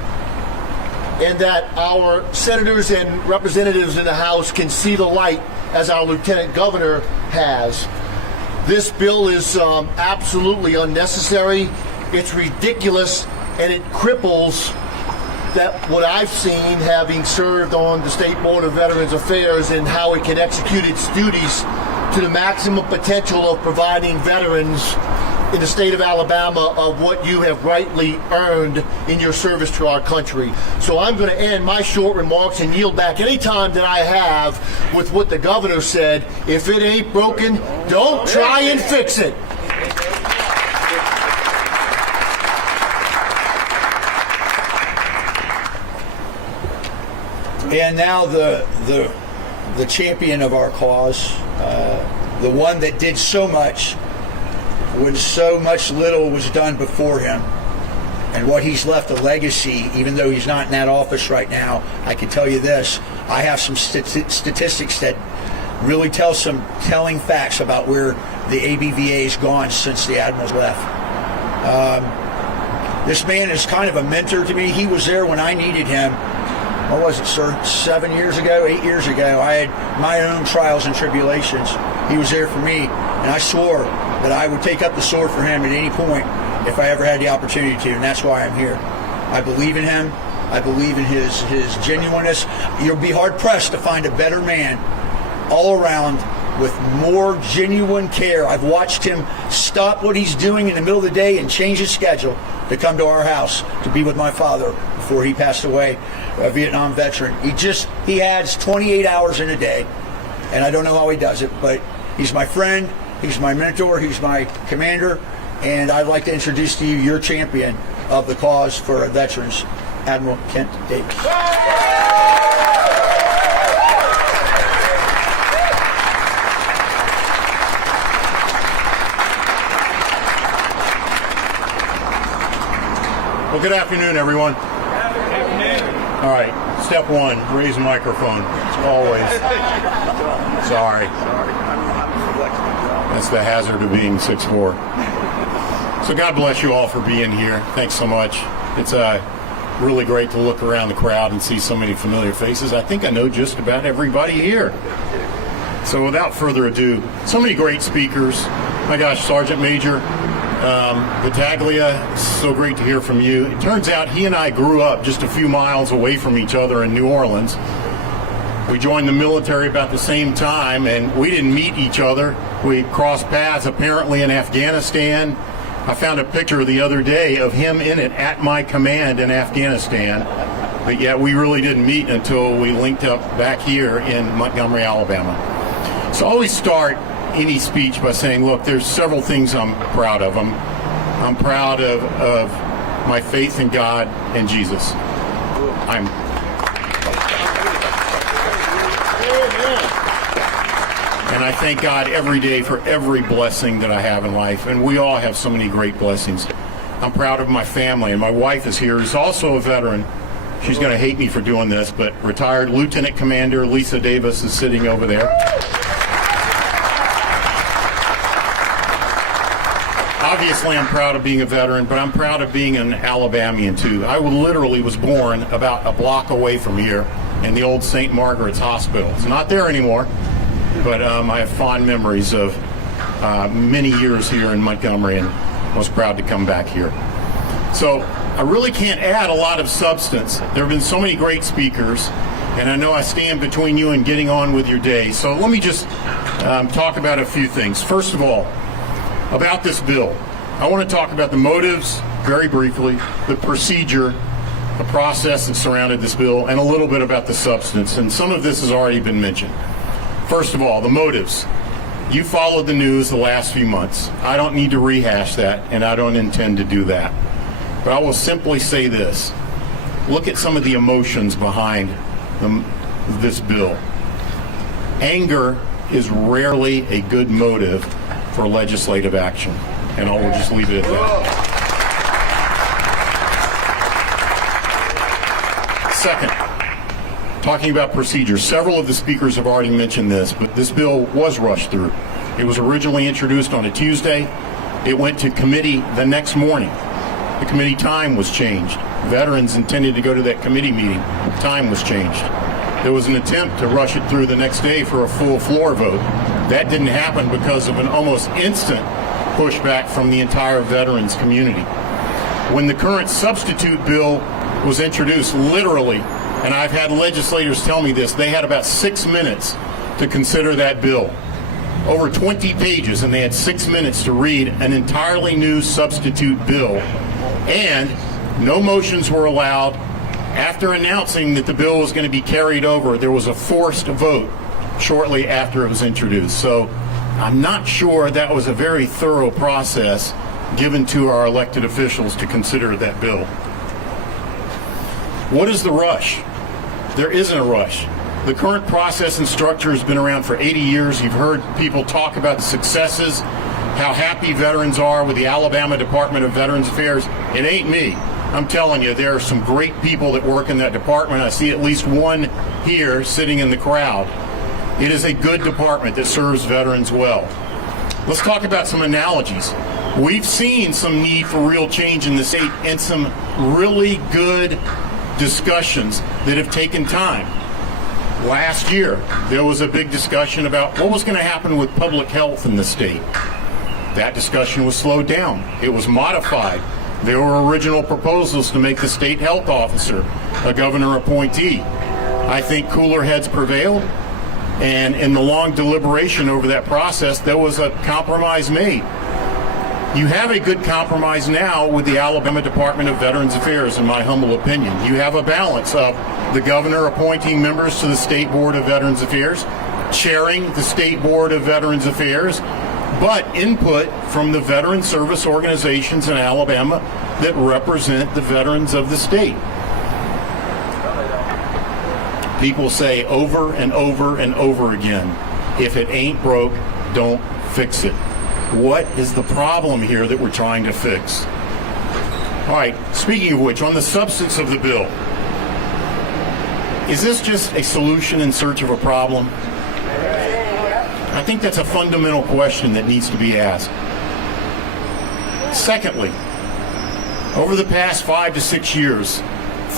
and that our senators and representatives in the House can see the light as our Lieutenant Governor has. This bill is absolutely unnecessary. It's ridiculous, and it cripples that what I've seen, having served on the State Board of Veterans Affairs, and how it can execute its duties to the maximum potential of providing veterans in the state of Alabama of what you have rightly earned in your service to our country. So I'm going to end my short remarks and yield back any time that I have with what the governor said. If it ain't broken, don't try and fix it. And now the champion of our cause, the one that did so much when so much little was done before him, and what he's left a legacy, even though he's not in that office right now. I can tell you this, I have some statistics that really tell some telling facts about where the ABVA's gone since the Admiral's left. This man is kind of a mentor to me. He was there when I needed him. What was it, sir? 8 years ago, I had my own trials and tribulations. He was there for me, and I swore that I would take up the sword for him at any point if I ever had the opportunity to, and that's why I'm here. I believe in him. I believe in his genuineness. You'll be hard-pressed to find a better man all around with more genuine care. I've watched him stop what he's doing in the middle of the day and change his schedule to come to our house to be with my father before he passed away, a Vietnam veteran. He adds 28 hours in a day, and I don't know how he does it, but he's my friend, he's my mentor, he's my commander, and I'd like to introduce to you your champion of the cause for veterans, Admiral Kent Davis. Well, good afternoon, everyone. All right, step one, raise the microphone, as always. Sorry. That's the hazard of being 6'4". So God bless you all for being here. Thanks so much. It's really great to look around the crowd and see so many familiar faces. I think I know just about everybody here. So without further ado, so many great speakers, My gosh, Sergeant Major Battaglia, so great to hear from you. It turns out he and I grew up just a few miles away from each other in New Orleans. We joined the military about the same time, and we didn't meet each other. We crossed paths apparently in Afghanistan. I found a picture the other day of him in it at my command in Afghanistan. But yet we really didn't meet until we linked up back here in Montgomery, Alabama. So I always start any speech by saying, look, there's several things I'm proud of. I'm proud of my faith in God and Jesus. And I thank God every day for every blessing that I have in life. And we all have so many great blessings. I'm proud of my family. And my wife is here, who's also a veteran. She's going to hate me for doing this, but retired Lieutenant Commander Lisa Davis is sitting over there. Obviously, I'm proud of being a veteran, but I'm proud of being an Alabamian, too. I literally was born about a block away from here in the old St. Margaret's Hospital. It's not there anymore, but I have fond memories of many years here in Montgomery, and was proud to come back here. So I really can't add a lot of substance. There have been so many great speakers, and I know I stand between you and getting on with your day. So let me just talk about a few things. First of all, about this bill. I want to talk about the motives very briefly, the procedure, the process that surrounded this bill, and a little bit about the substance. And some of this has already been mentioned. First of all, the motives. You followed the news the last few months. I don't need to rehash that, and I don't intend to do that. But I will simply say this. Look at some of the emotions behind this bill. Anger is rarely a good motive for legislative action, and I will just leave it at that. Second, talking about procedure, several of the speakers have already mentioned this, but this bill was rushed through. It was originally introduced on a Tuesday. It went to committee the next morning. The committee time was changed. Veterans intended to go to that committee meeting. Time was changed. There was an attempt to rush it through the next day for a full floor vote. That didn't happen because of an almost instant pushback from the entire veterans community. When the current substitute bill was introduced, literally, and I've had legislators tell me this, they had about 6 minutes to consider that bill. Over 20 pages, and they had 6 minutes to read an entirely new substitute bill. And no motions were allowed. After announcing that the bill was going to be carried over, there was a forced vote shortly after it was introduced. So I'm not sure that was a very thorough process given to our elected officials to consider that bill. What is the rush? There isn't a rush. The current process and structure has been around for 80 years. You've heard people talk about the successes, how happy veterans are with the Alabama Department of Veterans Affairs. It ain't me. I'm telling you, there are some great people that work in that department. I see at least one here sitting in the crowd. It is a good department that serves veterans well. Let's talk about some analogies. We've seen some need for real change in the state and some really good discussions that have taken time. Last year, there was a big discussion about what was going to happen with public health in the state. That discussion was slowed down. It was modified. There were original proposals to make the state health officer a governor appointee. I think cooler heads prevailed, and in the long deliberation over that process, there was a compromise made. You have a good compromise now with the Alabama Department of Veterans Affairs, in my humble opinion. You have a balance of the governor appointing members to the State Board of Veterans Affairs, chairing the State Board of Veterans Affairs, but input from the veteran service organizations in Alabama that represent the veterans of the state. People say over and over and over again, if it ain't broke, don't fix it. What is the problem here that we're trying to fix? All right, speaking of which, on the substance of the bill, is this just a solution in search of a problem? I think that's a fundamental question that needs to be asked. Secondly, over the past 5 to 6 years,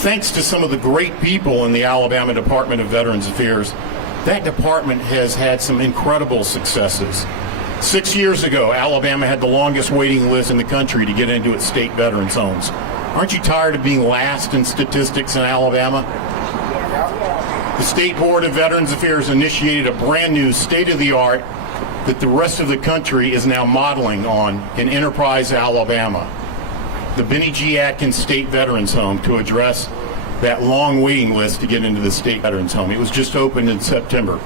thanks to some of the great people in the Alabama Department of Veterans Affairs, that department has had some incredible successes. 6 years ago, Alabama had the longest waiting list in the country to get into its state veterans homes. Aren't you tired of being last in statistics in Alabama? The State Board of Veterans Affairs initiated a brand new state-of-the-art that the rest of the country is now modeling on in Enterprise, Alabama, the Benny G. Atkins State Veterans Home, to address that long waiting list to get into the state veterans home. It was just opened in September.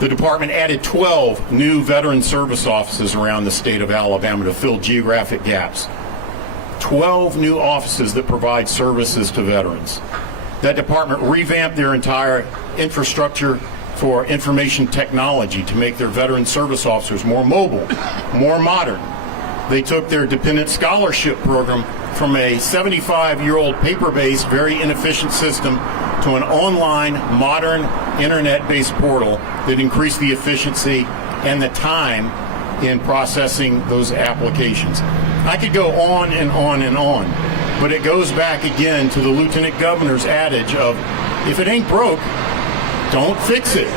The department added 12 new veteran service offices around the state of Alabama to fill geographic gaps. 12 new offices that provide services to veterans. That department revamped their entire infrastructure for information technology to make their veteran service officers more mobile, more modern. They took their dependent scholarship program from a 75-year-old paper-based, very inefficient system to an online, modern, internet-based portal that increased the efficiency and the time in processing those applications. I could go on and on and on, but it goes back again to the Lieutenant Governor's adage of, if it ain't broke, don't fix it.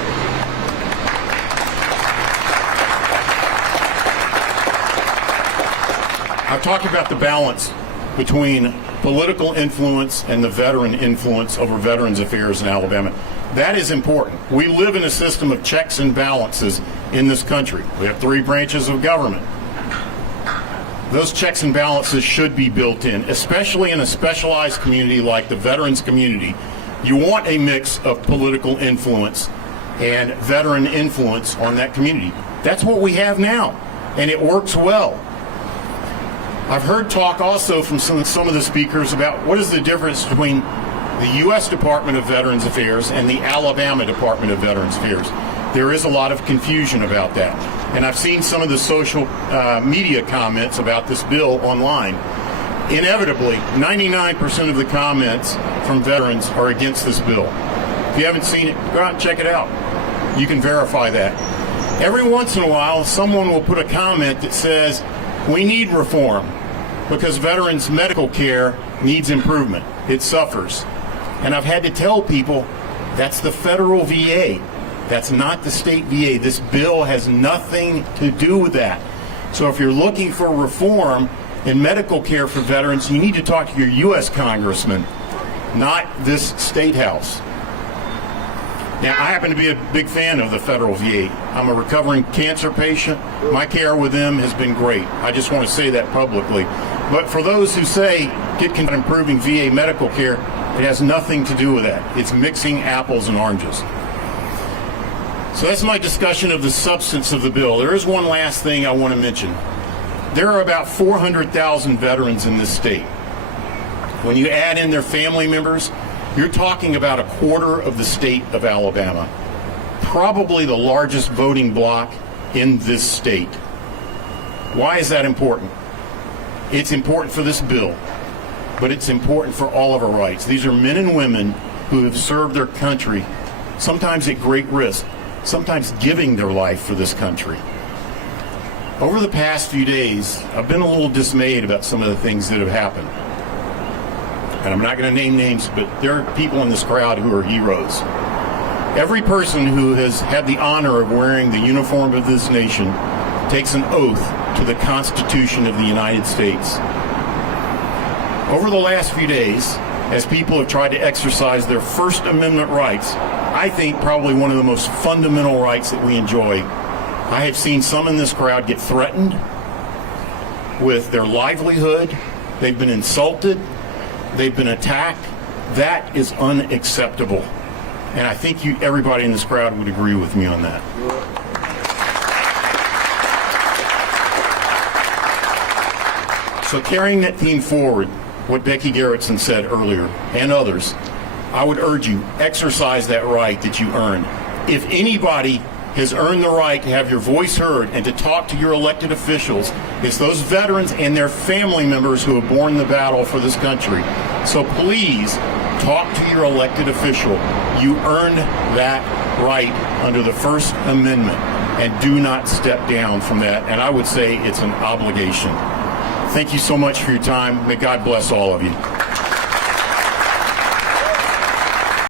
I've talked about the balance between political influence and the veteran influence over veterans affairs in Alabama. That is important. We live in a system of checks and balances in this country. We have 3 branches of government. Those checks and balances should be built in, especially in a specialized community like the veterans community. You want a mix of political influence and veteran influence on that community. That's what we have now, and it works well. I've heard talk also from some of the speakers about what is the difference between the U.S. Department of Veterans Affairs and the Alabama Department of Veterans Affairs. There is a lot of confusion about that. And I've seen some of the social media comments about this bill online. Inevitably, 99% of the comments from veterans are against this bill. If you haven't seen it, go out and check it out. You can verify that. Every once in a while, someone will put a comment that says, we need reform because veterans' medical care needs improvement. It suffers. And I've had to tell people that's the federal VA. That's not the state VA. This bill has nothing to do with that. So if you're looking for reform in medical care for veterans, you need to talk to your U.S. congressman, not this state house. Now, I happen to be a big fan of the federal VA. I'm a recovering cancer patient. My care with them has been great. I just want to say that publicly. But for those who say get improving VA medical care, it has nothing to do with that. It's mixing apples and oranges. So that's my discussion of the substance of the bill. There is one last thing I want to mention. There are about 400,000 veterans in this state. When you add in their family members, you're talking about a quarter of the state of Alabama. Probably the largest voting bloc in this state. Why is that important? It's important for this bill, but it's important for all of our rights. These are men and women who have served their country, sometimes at great risk, sometimes giving their life for this country. Over the past few days, I've been a little dismayed about some of the things that have happened. And I'm not going to name names, but there are people in this crowd who are heroes. Every person who has had the honor of wearing the uniform of this nation takes an oath to the Constitution of the United States. Over the last few days, as people have tried to exercise their First Amendment rights, I think probably one of the most fundamental rights that we enjoy, I have seen some in this crowd get threatened with their livelihood. They've been insulted. They've been attacked. That is unacceptable. And I think everybody in this crowd would agree with me on that. So carrying that theme forward, what Becky Garrettson said earlier, and others, I would urge you, exercise that right that you earned. If anybody has earned the right to have your voice heard and to talk to your elected officials, it's those veterans and their family members who have borne the battle for this country. So please, talk to your elected official. You earned that right under the First Amendment, and do not step down from that. And I would say it's an obligation. Thank you so much for your time. May God bless all of you.